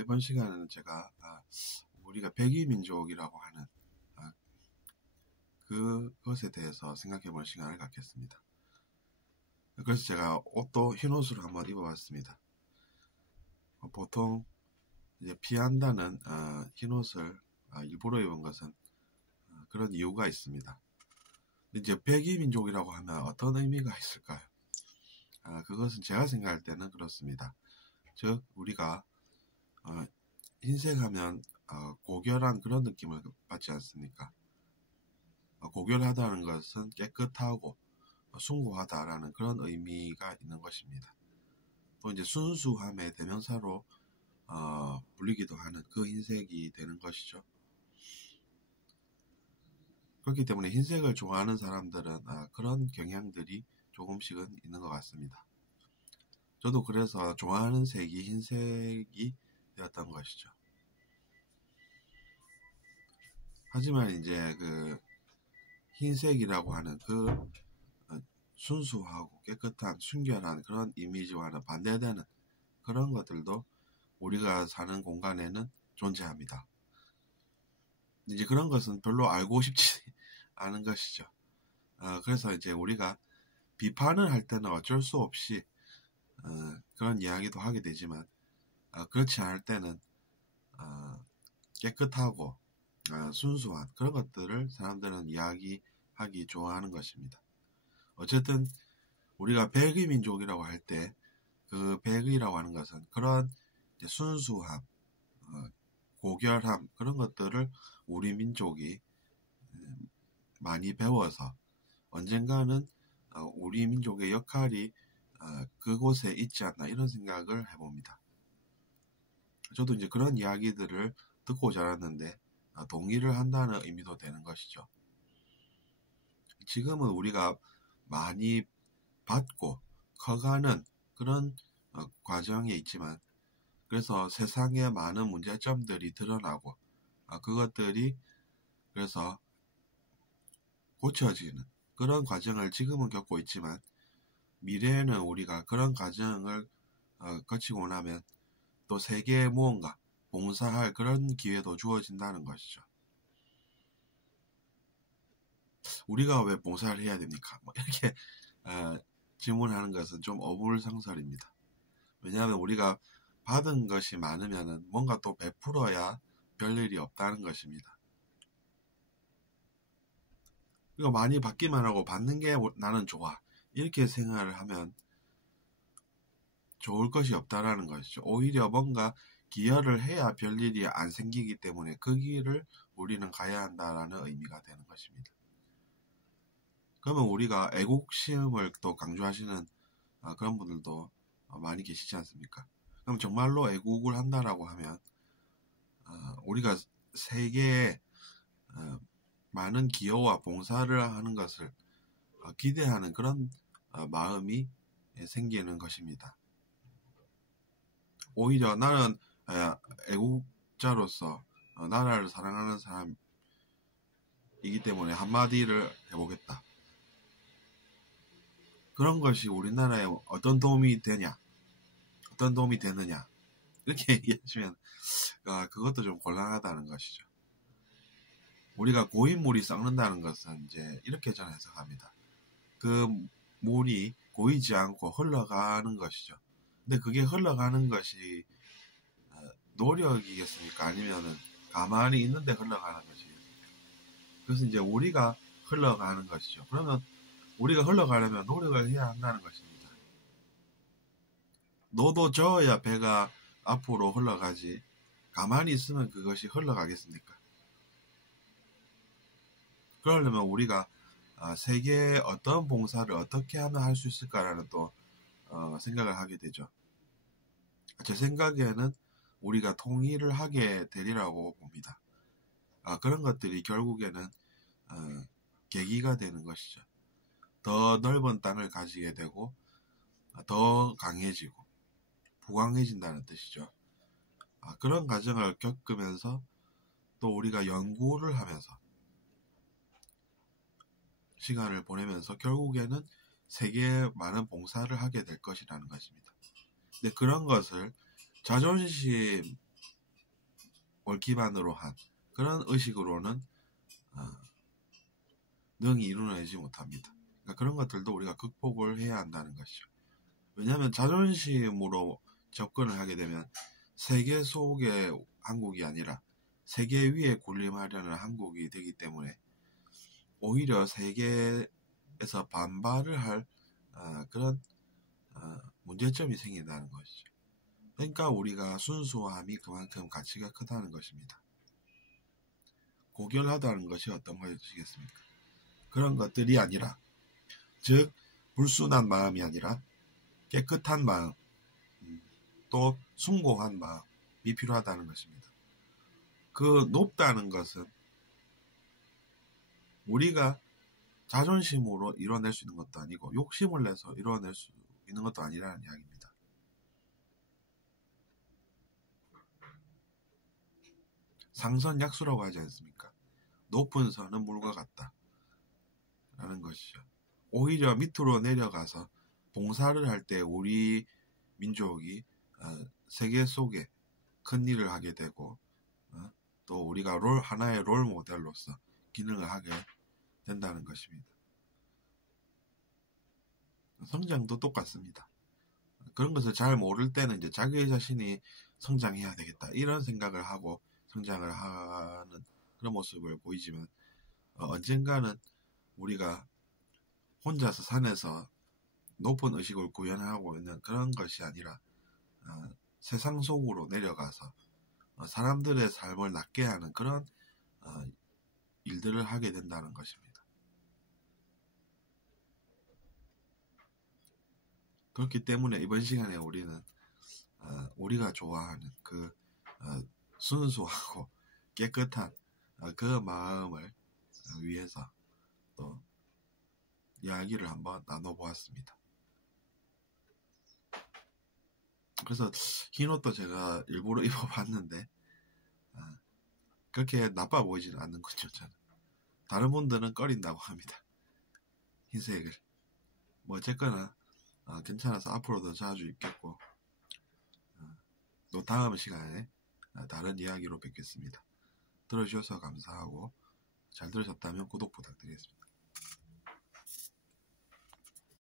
이번 시간에는 제가 우리가 백이민족이라고 하는 그것에 대해서 생각해 볼 시간을 갖겠습니다. 그래서 제가 옷도 흰 옷을 한번 입어봤습니다. 보통 이제 피한다는 흰 옷을 일부러 입은 것은 그런 이유가 있습니다. 이제 백이민족이라고 하면 어떤 의미가 있을까요? 그것은 제가 생각할 때는 그렇습니다. 즉 우리가 흰색하면 고결한 그런 느낌을 받지 않습니까? 고결하다는 것은 깨끗하고 숭고하다라는 그런 의미가 있는 것입니다. 또 이제 순수함의 대명사로 불리기도 하는 그 흰색이 되는 것이죠. 그렇기 때문에 흰색을 좋아하는 사람들은 그런 경향들이 조금씩은 있는 것 같습니다. 저도 그래서 좋아하는 색이 흰색이 되었던 것이죠. 하지만 이제 그 흰색이라고 하는 그 순수하고 깨끗한 순결한 그런 이미지와는 반대되는 그런 것들도 우리가 사는 공간에는 존재합니다. 이제 그런 것은 별로 알고 싶지 않은 것이죠. 그래서 이제 우리가 비판을 할 때는 어쩔 수 없이 그런 이야기도 하게 되지만 그렇지 않을 때는 깨끗하고 순수한 그런 것들을 사람들은 이야기하기 좋아하는 것입니다. 어쨌든 우리가 백의민족이라고 할 때 그 백의라고 하는 것은 그런 순수함, 고결함 그런 것들을 우리 민족이 많이 배워서 언젠가는 우리 민족의 역할이 그곳에 있지 않나 이런 생각을 해봅니다. 저도 이제 그런 이야기들을 듣고 자랐는데 동의를 한다는 의미도 되는 것이죠. 지금은 우리가 많이 받고 커가는 그런 과정에 있지만 그래서 세상에 많은 문제점들이 드러나고 그것들이 그래서 고쳐지는 그런 과정을 지금은 겪고 있지만 미래에는 우리가 그런 과정을 거치고 나면 또 세계에 무언가 봉사할 그런 기회도 주어진다는 것이죠. 우리가 왜 봉사를 해야 됩니까? 이렇게 질문하는 것은 좀 어불성설입니다. 왜냐하면 우리가 받은 것이 많으면 뭔가 또 베풀어야 별일이 없다는 것입니다. 이거 많이 받기만 하고 받는 게 나는 좋아 이렇게 생각을 하면 좋을 것이 없다라는 것이죠. 오히려 뭔가 기여를 해야 별일이 안 생기기 때문에 그 길을 우리는 가야 한다라는 의미가 되는 것입니다. 그러면 우리가 애국심을 또 강조하시는 그런 분들도 많이 계시지 않습니까? 그럼 정말로 애국을 한다라고 하면 우리가 세계에 많은 기여와 봉사를 하는 것을 기대하는 그런 마음이 생기는 것입니다. 오히려 나는 애국자로서 나라를 사랑하는 사람이기 때문에 한마디를 해보겠다. 그런 것이 우리나라에 어떤 도움이 되냐, 어떤 도움이 되느냐 이렇게 얘기하시면 그것도 좀 곤란하다는 것이죠. 우리가 고인물이 썩는다는 것은 이제 이렇게 저는 해석합니다. 그 물이 고이지 않고 흘러가는 것이죠. 근데 그게 흘러가는 것이 노력이겠습니까? 아니면은 가만히 있는데 흘러가는 것이겠습니까? 그래서 이제 우리가 흘러가는 것이죠. 그러면 우리가 흘러가려면 노력을 해야 한다는 것입니다. 너도 저어야 배가 앞으로 흘러가지 가만히 있으면 그것이 흘러가겠습니까? 그러려면 우리가 세계에 어떤 봉사를 어떻게 하면 할 수 있을까라는 또 생각을 하게 되죠. 제 생각에는 우리가 통일을 하게 되리라고 봅니다. 그런 것들이 결국에는 계기가 되는 것이죠. 더 넓은 땅을 가지게 되고 더 강해지고 부강해진다는 뜻이죠. 그런 과정을 겪으면서 또 우리가 연구를 하면서 시간을 보내면서 결국에는 세계에 많은 봉사를 하게 될 것이라는 것입니다. 근데 그런 것을 자존심을 기반으로 한 그런 의식으로는 능히 이루어내지 못합니다. 그러니까 그런 것들도 우리가 극복을 해야 한다는 것이죠. 왜냐하면 자존심으로 접근을 하게 되면 세계 속의 한국이 아니라 세계 위에 군림하려는 한국이 되기 때문에 오히려 세계에서 반발을 할 그런 문제점이 생긴다는 것이죠. 그러니까 우리가 순수함이 그만큼 가치가 크다는 것입니다. 고결하다는 것이 어떤 것이겠습니까? 그런 것들이 아니라, 즉 불순한 마음이 아니라 깨끗한 마음, 또 숭고한 마음이 필요하다는 것입니다. 그 높다는 것은 우리가 자존심으로 이뤄낼 수 있는 것도 아니고 욕심을 내서 이뤄낼 수 있는 것도 아니라는 이야기입니다. 상선약수라고 하지 않습니까? 높은 선은 물과 같다 라는 것이죠. 오히려 밑으로 내려가서 봉사를 할 때 우리 민족이 세계 속에 큰 일을 하게 되고 또 우리가 하나의 롤 모델로서 기능을 하게 된다는 것입니다. 성장도 똑같습니다. 그런 것을 잘 모를 때는 이제 자기 자신이 성장해야 되겠다 이런 생각을 하고 성장을 하는 그런 모습을 보이지만 언젠가는 우리가 혼자서 산에서 높은 의식을 구현하고 있는 그런 것이 아니라 세상 속으로 내려가서 사람들의 삶을 낫게 하는 그런 일들을 하게 된다는 것입니다. 그렇기 때문에 이번 시간에 우리는 우리가 좋아하는 그 순수하고 깨끗한 그 마음을 위해서 또 이야기를 한번 나눠보았습니다. 그래서 흰 옷도 제가 일부러 입어봤는데 그렇게 나빠 보이지는 않는군요. 저는. 다른 분들은 꺼린다고 합니다. 흰색을. 뭐 어쨌거나 괜찮아서 앞으로도 자주 입겠고 또 다음 시간에 다른 이야기로 뵙겠습니다. 들어주셔서 감사하고 잘 들으셨다면 구독 부탁드리겠습니다.